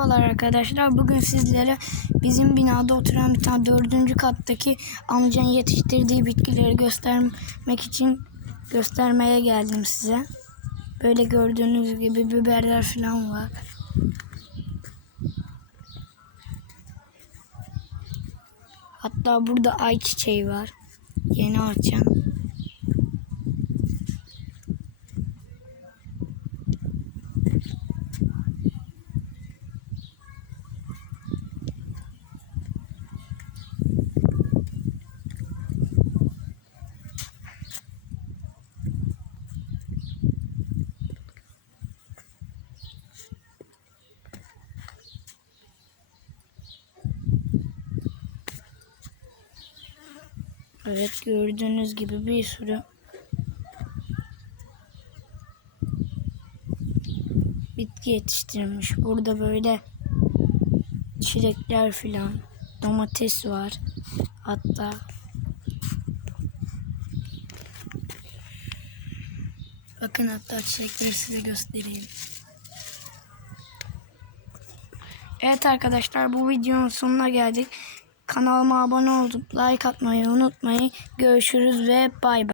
Merhabalar arkadaşlar. Bugün sizlere bizim binada oturan bir tane dördüncü kattaki amcanın yetiştirdiği bitkileri göstermek için göstermeye geldim size. Böyle gördüğünüz gibi biberler falan var. Hatta burada ayçiçeği var. Yeni açan. Evet gördüğünüz gibi bir sürü bitki yetiştirmiş. Burada böyle çilekler filan, domates var. Hatta Bakın hatta çiçekleri size göstereyim. Evet arkadaşlar bu videonun sonuna geldik. Kanalıma abone olup like atmayı unutmayın. Görüşürüz ve bay bay.